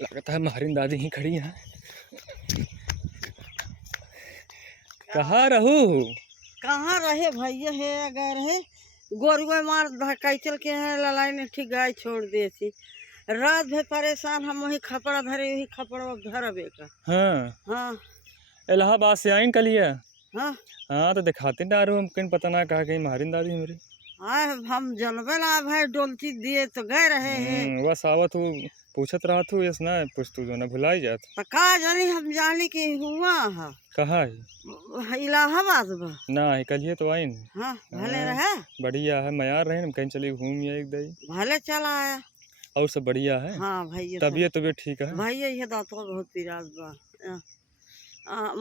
लगता है मारिन दादी ही खड़ी है। कहाँ रहू? कहाँ रहे भैया है अगर है गोरुआ मार कैचल के है ललाई ने ठीक गाय छोड़ दे थी। रात भर परेशान हम वही खपड़ा धरे वही खपड़ा धरबे का। हाँ हाँ इलाहाबाद से आई कल ये। हाँ हाँ तो दिखाते ना रहो हम कहीं पता ना कहा कहीं मारिन दादी मेरी। हाँ हम जनबे ला भाई डोलची दिए तो गए रहे हैं। बस आवत हूँ पूछत रहा तू यस ना पूछ तू जो ना भुलाई जात। तो कहा जानी हम जाने की हुआ है कहाँ है? इलाहाबाद में। ना है कल ये तो आई न। हाँ भले हाँ, रहे बढ़िया है मयार रहे हम कहीं चले घूम आए एक दई। भले चला आया। और सब बढ़िया है। हाँ भैया तबीयत तबीयत ठीक है? भैया ये दांतों बहुत पिराज बा।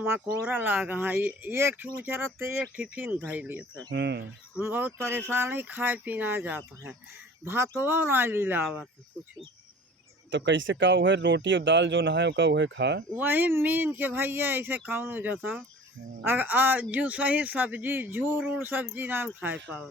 मकोरा लागा हाँ एक ठी उचरत तो एक टिफिन धै लिए थे। हम बहुत परेशान है खाए पीना जाता है भातवा ना लीलावत कुछ। तो कैसे का है रोटी और दाल जो ना है का वह खा? वही मीन के भैया ऐसे कौन जता जो सही सब्जी झूर उड़ सब्जी ना खाए पाओ।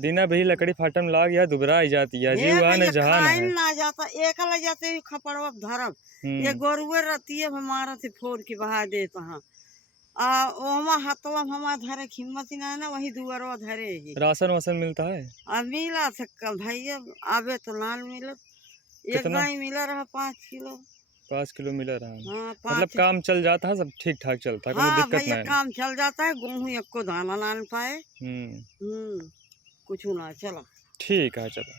दिना भी लकड़ी फाटम लाग या दुबरा ही जाती है जी वहाँ न जहाँ खाए है। ना जाता एक ले जाते खपड़वा धरब ये गोरुए रतिये हमारा से फोड़ के बहा देता हाँ ओमा हथवा हमारा धरे हिम्मत ना ना वही दुआरवा धरे ही। राशन वासन मिलता है? अब मिला था भैया आबे तो लाल मिलत एक गाय मिला रहा 5 किलो। 5 किलो मिला रहा। हाँ मतलब काम चल जाता है सब ठीक ठाक चलता है कोई हाँ दिक्कत भैया नहीं? काम चल जाता है गेहूँ एक को दाना ना पाए। हम्म कुछ ना चला। ठीक है चलो।